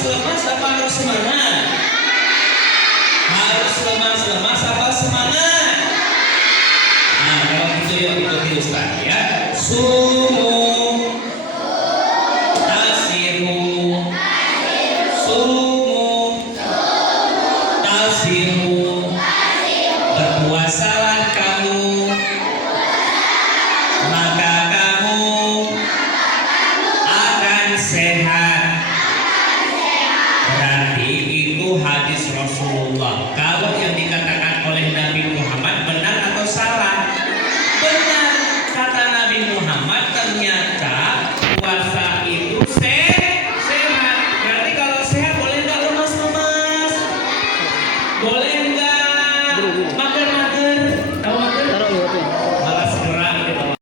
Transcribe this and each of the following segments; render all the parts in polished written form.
lemas-lemas apa harus semangat? Harus lemas-lemas apa semangat? Nah, kalau gitu yuk ikuti Ustaz ya. Sumu tasiru, sumu tasiru, berpuasalah kamu, maka kamu akan sehat. Berarti itu hadis Rasulullah. Kalau yang dikatakan oleh Nabi Muhammad benar atau salah? Benar. Kata Nabi Muhammad ternyata puasa itu sehat. Berarti kalau sehat boleh nggak lemas-lemas? Boleh nggak mager-mager? Tahu mager? Malas gerak gitu.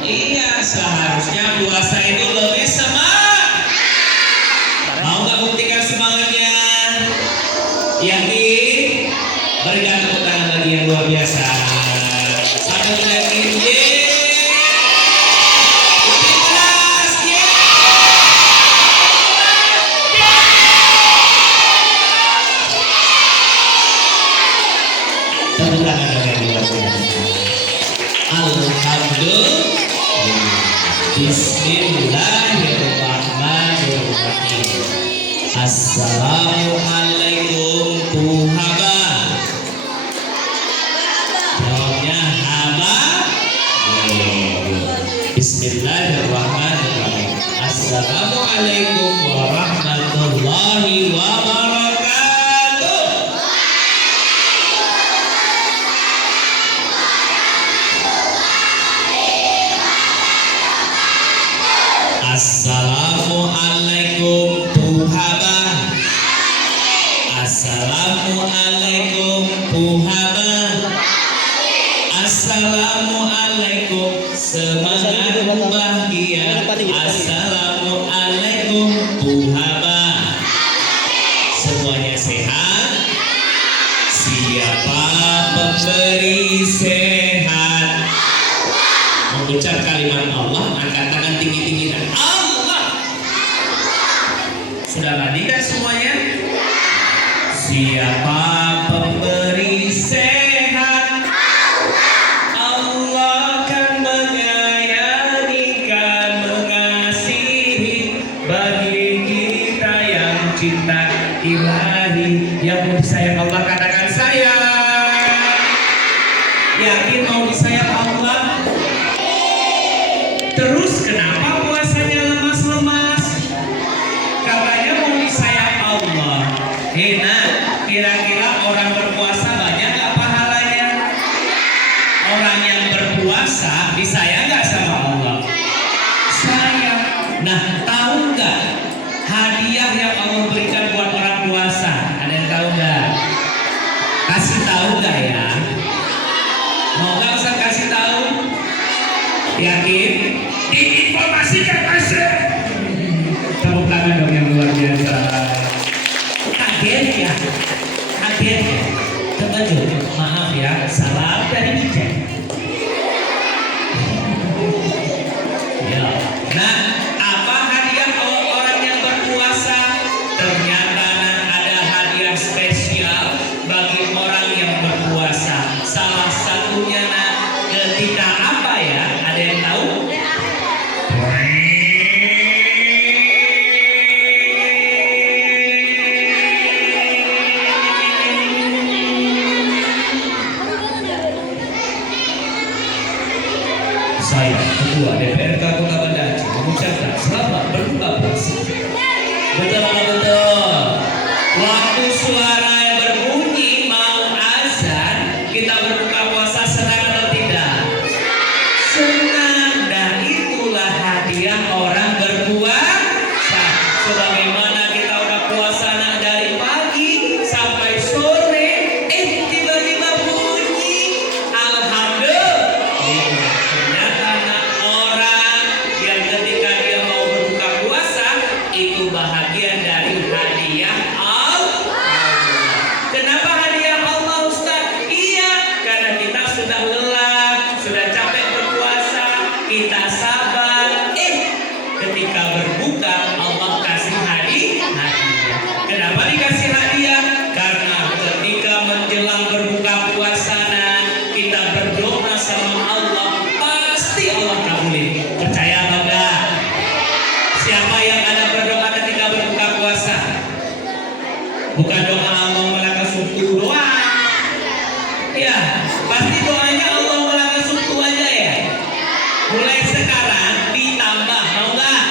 Iya, seharusnya puasa itu lebih semangat. Mau nggak buktikan semangatnya? Yakin? Berikan tepuk tangan lagi yang luar biasa. Satu lagi, lebih keras, tepuk tangan lagi yang luar biasa. Alhamdulillah. Bismillahirrahmanirrahim. Assalamualaikum tuhaba. Jawabnya haba. Bismillahirrahmanirrahim. Assalamualaikum warahmatullahi wabarakatuh. Assalamualaikum tuhaba. Assalamualaikum tuhaba. Assalamualaikum semangat bahagia. Assalamualaikum tuhaba. Semuanya sehat? Siapa pemberi sehat? Mengucap kalimat Allah, angkat tangan tinggi-tinggi dan Allah. Sudah mandi kan semuanya? Siapa pemberi sehat? Allah kan menyayangi, kan mengasihi bagi kita yang cinta ilahi. Yang mau disayang Allah katakan saya. Yakin mau disayang Allah? Terus kenapa puasanya lemas-lemas? Katanya mau disayang Allah. Nah, kira-kira orang berpuasa banyak gak pahalanya? Orang yang berpuasa disayang gak sama Allah? Sayang. Nah, tahu gak hadiah yang Allah berikan buat orang puasa? Ada yang tahu gak? Kasih tahu gak ya? Mau gak usah kasih tahu? Yakin? Diinformasikan masuk. Tepuk tangan dong yang luar biasa. Kaget ya? Kaget ya? Terkejut. Maaf ya, salam dari Ijen. Ya. Nah, apa hadiah orang yang berpuasa? Ternyata ada hadiah spesial bagi orang yang berpuasa. Salah satunya ketika apa ya? Ada yang tahu? Saya, Ketua DPRK Kota Banda Aceh, mengucapkan selamat berbuka puasa. Betul atau betul? Waktu suara berbunyi mau azan, kita berbuka puasa senang atau tidak? Senang. Dan itulah hadiah orang berpuasa. Sebagaimana kita udah puasa dari pagi sampai sore, tiba-tiba bunyi alhamdulillah. Ternyata orang yang ketika dia mau berbuka puasa itu bahagian dari Percaya apa enggak? Siapa yang ada berdoa ketika berbuka puasa? Bukan doa Allah malaka sumtu doa. Ya, pasti doanya Allah malaka sumtu aja ya. Mulai sekarang ditambah, mau nggak?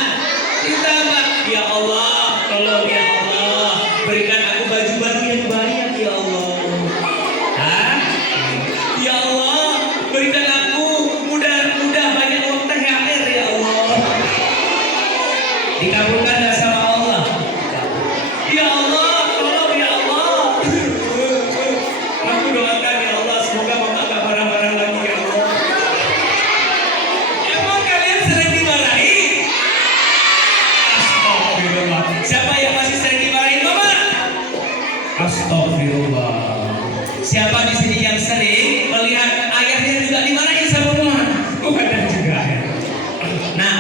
Ditambah, ya Allah, tolong ya Allah, berikan aku baju baru yang banyak ya Allah. Hah? Ya Allah, berikan aku mudah-mudah banyak uang THR ya Allah. Dikabulkan nggak sama Allah? Ya Allah, tolong ya Allah. Aku doakan ya Allah, semoga mama gak marah-marah lagi ya Allah. Emang kalian sering dimarahi? Astagfirullah. Siapa yang masih sering dimarahin mama? Astagfirullah. Siapa di sini yang sering melihat ayahnya juga dimarahin sama mama? Bukan dan juga ya. Nah,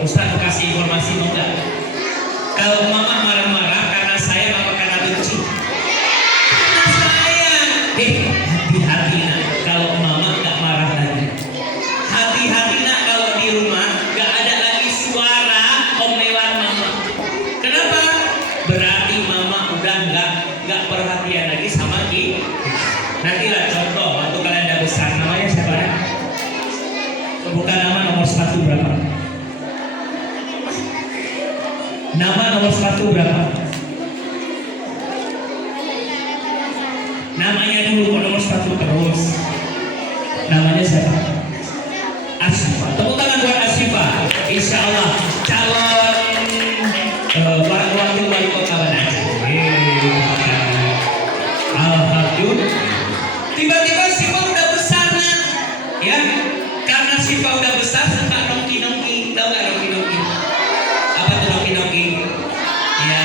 Ustaz kasih informasi mau nggak? Kalau mama marah-marah karena saya apa karena benci? Karena saya. Hati-hati nak kalau mama nggak marah lagi. Hati-hati nak kalau di rumah nggak ada lagi suara omelan mama. Kenapa? Berarti mama udah nggak perhatian lagi sama kita. Nantilah contoh waktu kalian udah besar, namanya siapa ya? Bukan nama nomor 1 berapa? Nama nomor 1 berapa? Namanya dulu nomor 1 terus. Namanya siapa? Asyifa. Tepuk tangan buat Asyifa. Insya Allah calon wakil wali kota Banaji. Alhamdulillah. Tiba-tiba Syifa udah besar nak. Ya, karena Syifa udah besar suka nongki-nongki. Tahu nggak nongki-nongki? Apa tuh nongki-nongki? Ya,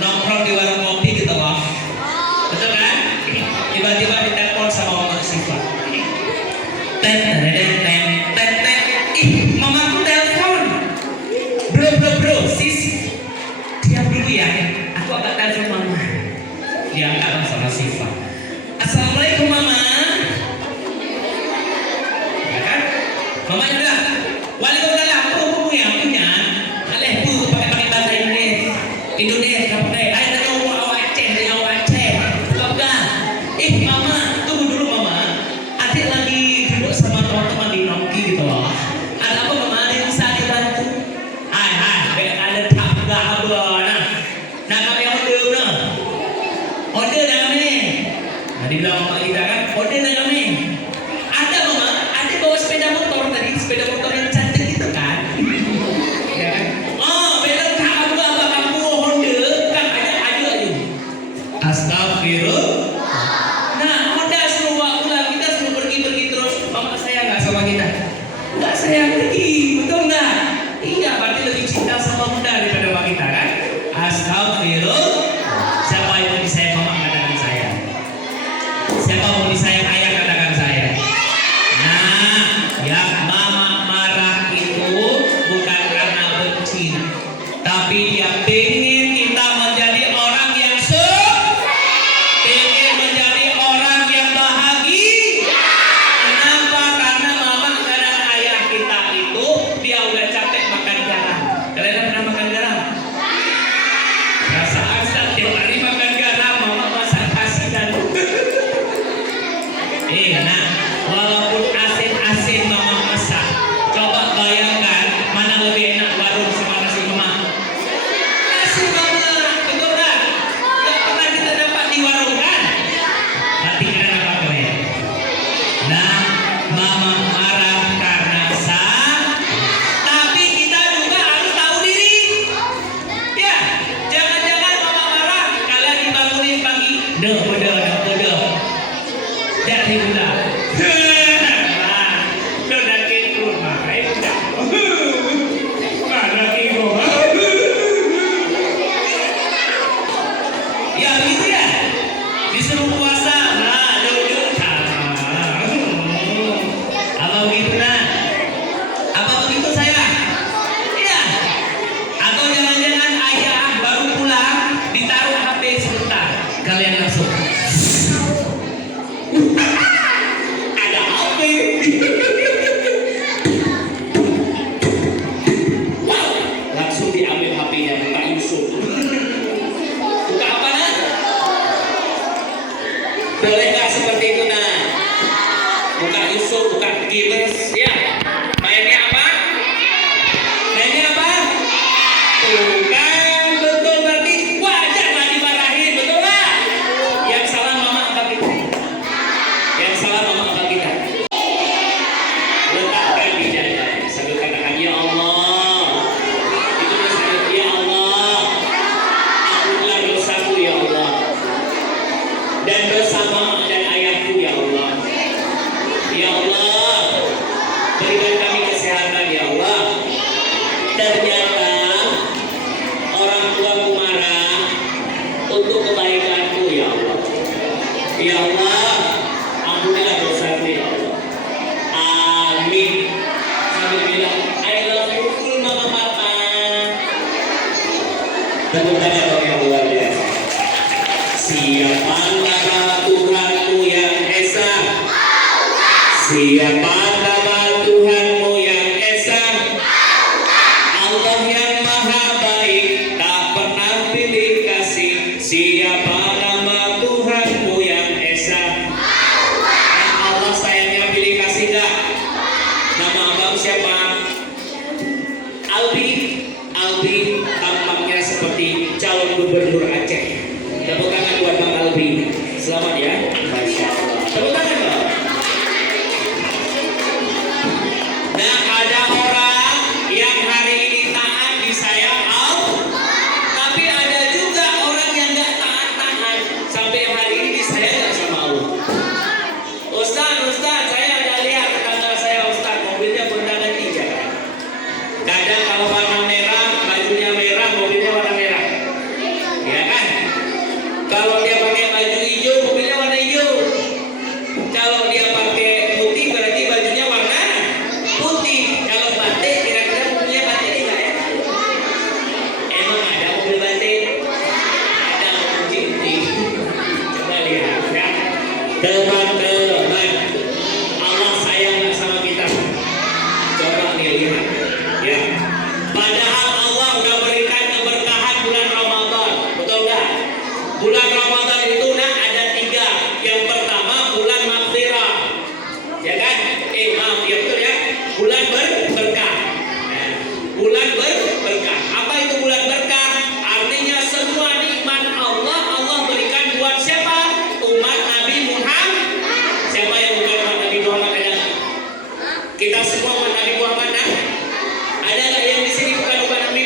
nongkrong di warung kopi gitu loh. Betul kan? Tiba-tiba ditelepon sama Mama Syifa. Ih, mamaku telepon. Bro, sis. Diam dulu ya. Aku agak telepon mama. Diangkat sama Syifa. Assalamualaikum mama. Ya kan? Mama udah. Waalaikumsalam. Punya. Aleh bu pakai bahasa Indonesia pakai. Ayo tahu awak Aceh. Enggak. Mama, tunggu dulu mama. Adik lagi duduk sama teman-teman di nongki gitu loh. Ada apa mama? Ada yang bisa dibantu? Hai, kayak ada tak abah. Nah kami order nah. Order dah kami. Nah dibilang mama kita kan, order dah kami. Ada mama, ada bawa sepeda motor tadi, sepeda motor yang cantik gitu kan. Ya kan? Oh, beda tak abah kamu order kan aja. Astagfirullah. Nah, Honda suruh bawa pulang, kita suruh pergi terus. Mama sayang nggak sama kita? Nggak sayang lagi, betul nggak? Iya, berarti lebih cinta sama Honda daripada mama kita kan? Astagfirullah. Siapa yang mau disayang mama katakan saya? Siapa mau disayang ayah katakan saya? Nah, yang mama marah itu bukan karena benci, tapi dia ingin kita menjadi orang yang ingin menjadi orang yang bahagia. Kenapa? Karena mama dan ayah kita itu dia udah capek makan garam. Kalian pernah makan garam? Ya Allah, ampunilah dosa ya Allah. Amin. Sambil bilang, I love you full mama papa. Tepuk tangan dong yang luar biasa. Siapa nama Tuhanmu yang Esa? Siapa nama Tuhanmu yang Esa? Allah yang maha baik, tak pernah pilih kasih. Siapa nama Tuhanmu yang Esa? Allah sayangnya pilih kasih gak? Nama abang siapa? Albi. Albi tampaknya seperti calon gubernur Aceh. Tepuk tangan buat Bang Albi. Selamat ya. Masya Allah. Tepuk tangan dong. Nah, ada orang yang hari ini taat disayang Allah, tapi ada juga orang yang gak taat-taat sampai hari ini disayang gak sama Allah. Ustaz, saya ada lihat tetangga saya Ustaz, mobilnya bondangan 3. Kadang kalau warna merah, bajunya merah, mobilnya warna merah. Ya kan? Kalau dia pakai baju hijau, mobilnya warna hijau. Kalau dia pakai putih, berarti bajunya warna putih. Kalau batik, kira-kira mobilnya batik enggak ya? Emang ada mobil batik? Ada mobil jinti. Coba lihat ya. Teman-teman, Allah sayang nggak sama kita? Coba nih lihat ya. Padahal Allah udah berikan keberkahan bulan Ramadan, betul nggak? Bulan Ramadan itu ada 3. Yang pertama bulan maghfirah, ya kan? Maaf ya, betul ya. Bulan berkah. Nah, bulan berkah. Apa itu bulan berkah? Artinya semua nikmat Allah berikan buat siapa? Umat Nabi Muhammad. Siapa yang bukan umat Nabi Muhammad ada nggak? Kita semua umat Nabi Muhammad, nah? Ada nggak yang di sini bukan umat Nabi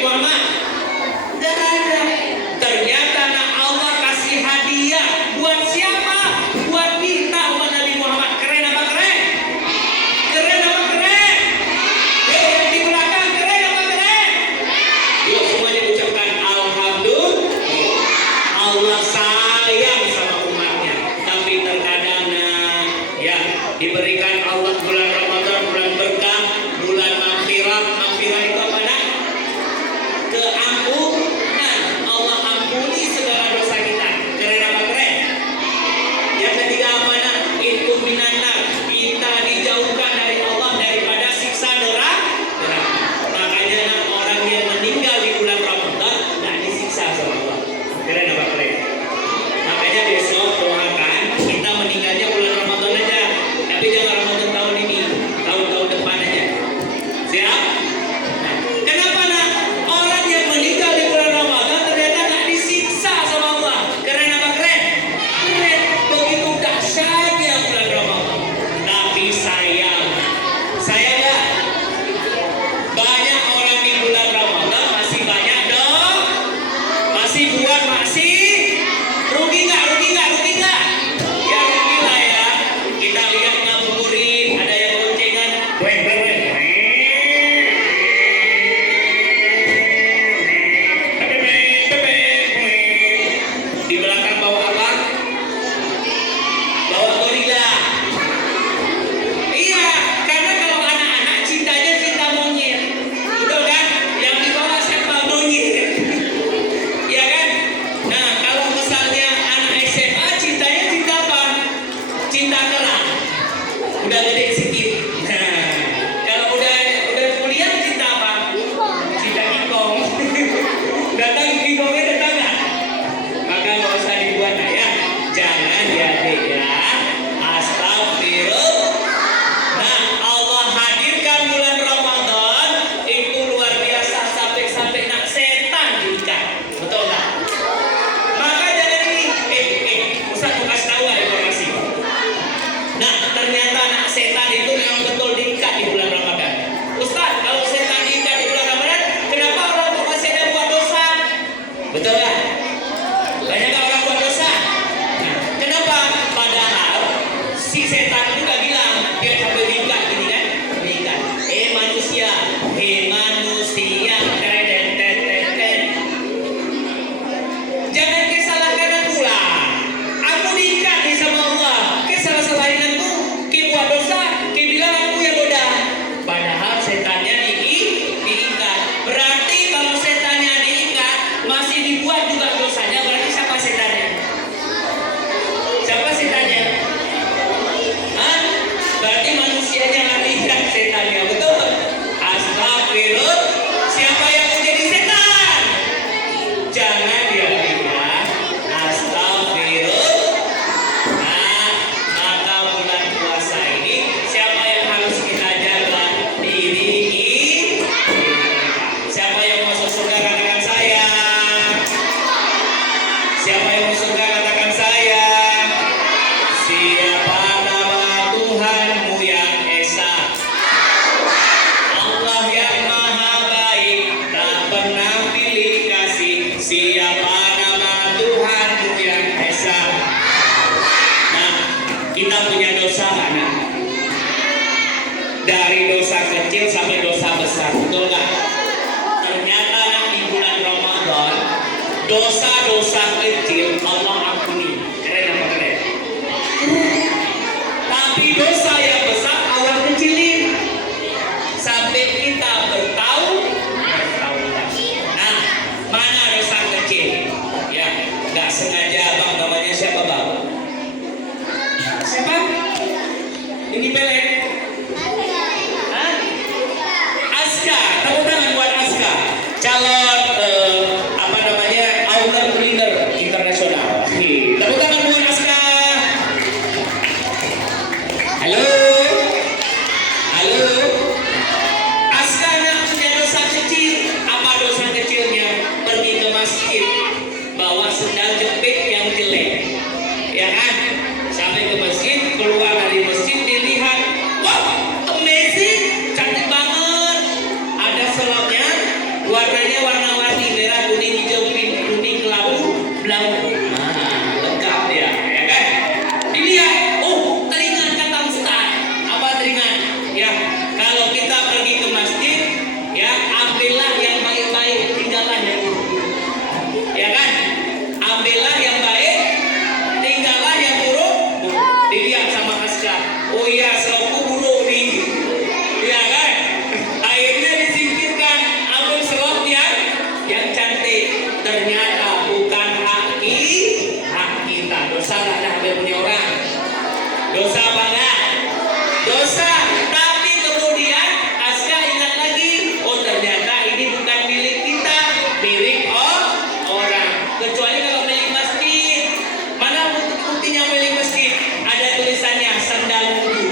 dosa-dosa kecil Allah ampuni. Keren apa keren? Tapi dosa yang besar Allah kecilin sampai kita bertahun-tahun. Nah, mana dosa kecil? Ya, nggak sengaja bang, namanya siapa bang? Siapa? Ini pelet. Hah? Aska, tepuk tangan buat Aska. Calon apa namanya owner kuliner internasional. Tepuk tangan buat Aska. Halo, halo. Aska nak punya dosa kecil. Apa dosa kecilnya? Pergi ke masjid, bawa sendal jepit yang jelek, ya kan? Sampai ke masjid, keluar dari masjid dilihat, wah, amazing, cantik banget. Ada selopnya, warnanya warna-warni merah, kuning, hijau, pink, kuning, kelabu, blau. Nah, lengkap dia, ya kan? Dilihat, oh, teringat kata Ustaz. Apa teringat? Ya, kalau kita pergi ke masjid, ya, ambillah yang baik-baik, tinggallah yang buruk. Ya kan? Ambillah yang baik, tinggallah yang buruk. Dilihat sama Aska. Oh iya, selopku buruk nih. Ya kan? Akhirnya disingkirkan, ambil selop yang cantik. Ternyata bukan hak kita. Dosa nggak ada ambil punya orang. Dosa apa enggak? Dosa. Tapi kemudian Aska ingat lagi, oh ternyata ini bukan milik kita, milik orang. Kecuali kalau milik masjid. Mana buktinya milik masjid? Ada tulisannya sandal wudu.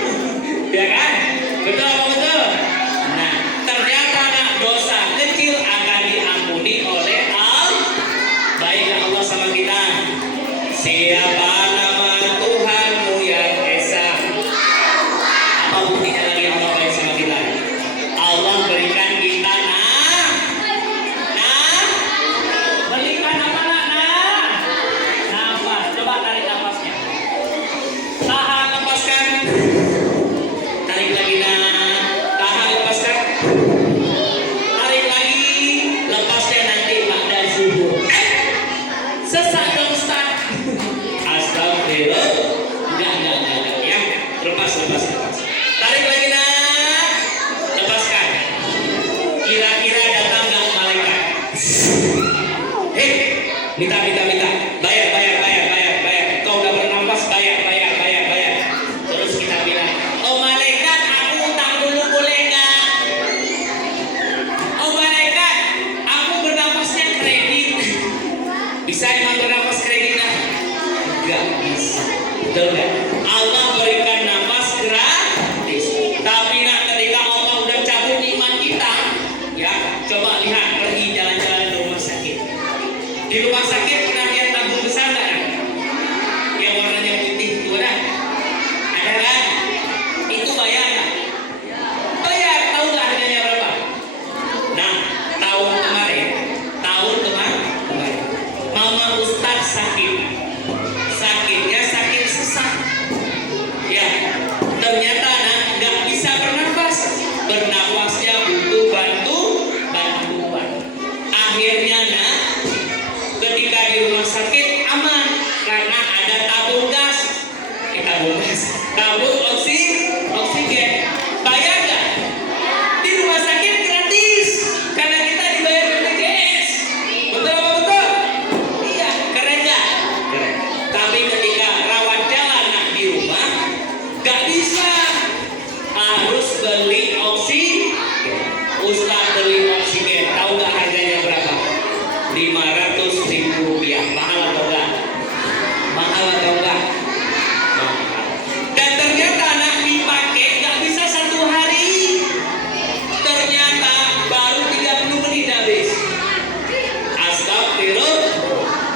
Ya kan? Betul apa betul? Nah, ternyata dosa kecil akan diampuni oleh Allah. Baiklah Allah sama kita. Siapa nama Tuhanmu yang esa? Apa buktinya lagi Allah baik sama kita? Allah berikan kita berikan apa nafas. Coba tarik nafasnya. Tahan, lepaskan. Tarik lagi tahan, lepaskan. Tarik lagi, lepasnya nanti pada subuh. Sesak dong Ustaz. Astagfirullah. Enggak ya. Lepas. Tarik lagi lepaskan. Kira-kira datang nggak malaikat? Hei, minta. Bayar. Kau udah bernafas, bayar. Terus kita bilang, oh malaikat, aku utang dulu boleh nggak? Oh malaikat, aku bernafasnya kredit. Bisa emang bernafas kredit nggak? Nggak bisa. Betul nggak? Allah berikan nafas gratis. Tapi ketika Allah udah cabut nikmat kita, ya coba lihat, pergi jalan-jalan di rumah sakit. Di rumah sakit pernah lihat tabung besar nggak? Yang warnanya putih itu ada? Ada kan? Itu bayar nggak? Bayar. Tahu nggak harganya berapa? Nah, tahun kemarin, Mama Ustadz sakitnya sakit sesak. Ya, ternyata nggak bisa bernafasnya butuh bantuan. Akhirnya ketika di rumah sakit aman karena ada tabung oksigen. Bayar nggak? Di rumah sakit gratis karena kita dibayar BPJS. Betul apa betul? Iya, keren nggak? Keren. Tapi ketika rawat jalan di rumah nggak bisa, harus beli oksigen. Ustaz beli oksigen, tahu nggak harganya berapa? 500.000 rupiah. Mahal atau enggak? Mahal. Dan ternyata dipakai nggak bisa 1 hari. Ternyata baru 30 menit habis. Astagfirullah.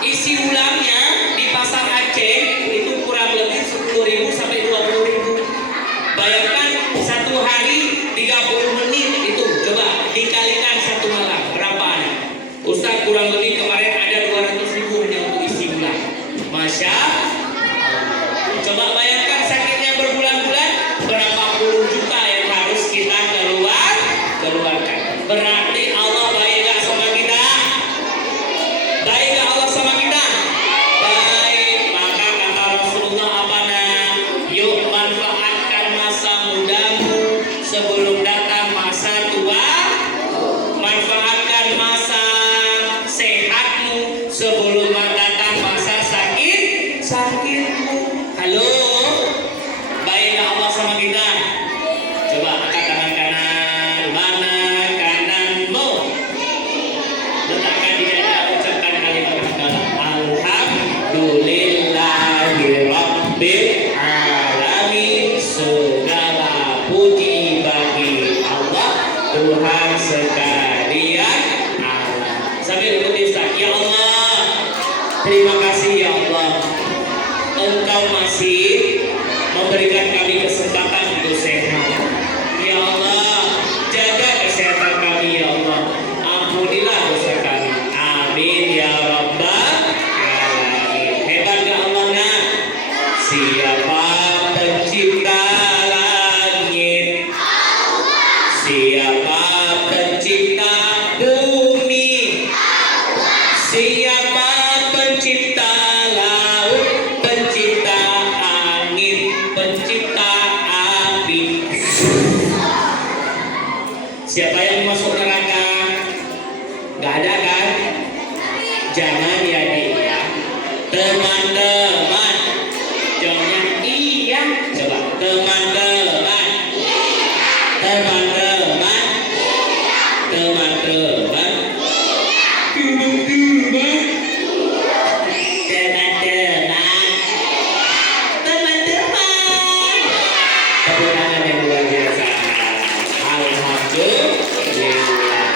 Isi ulangnya di pasar Aceh itu kurang lebih 10.000 sampai 20.000. Bayangkan 1 hari 30 menit itu, coba dikalikan 1 malam berapa nih? Ustaz kurang lebih kemarin ada 200.000 hanya untuk isi ulang. Masya Allah. Coba bayangkan sakitnya berbulan-bulan, berapa puluh juta yang harus kita keluarkan. Berarti Allah baik gak sama kita? Baik gak Allah Tuhan sekalian alam. Sambil ikuti Ustaz. Ya Allah, terima kasih ya Allah, Engkau masih memberikan kami kesempatan untuk sehat. Ya Allah, jaga kesehatan kami ya Allah. Ampunilah dosa kami. Amin ya Rabbal alamin. Hebat ya Allah nah. Siapa pencipta langit? Siapa pencipta bumi? Siapa pencipta laut? Pencipta angin? Pencipta api? Siapa yang masuk neraka? Gak ada kan? Jangan ya dia. Teman-teman, jawabnya iya. Coba teman-teman, teman-teman, teman-teman, teman-teman, teman-teman. Tepuk tangan yang luar biasa. Alhamdulillah.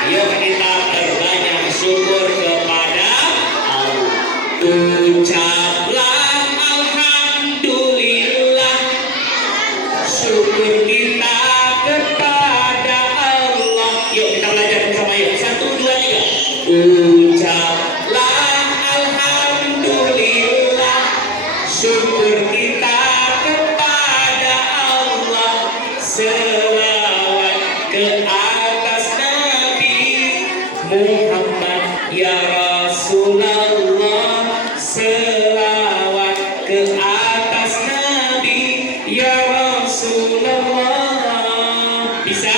Yuk kita perbanyak syukur kepada Allah. Ucaplah alhamdulillah. Syukur kita kepada Allah. Yuk kita belajar bersama yuk. 1, 2, 3. Ucaplah alhamdulillah. Syukur kita kepada Allah. Selawat ke atas Nabi Muhammad ya Rasulullah. Selawat ke atas Nabi ya Rasulullah. Bisa?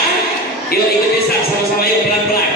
Yuk ikuti sama-sama yuk pelan-pelan.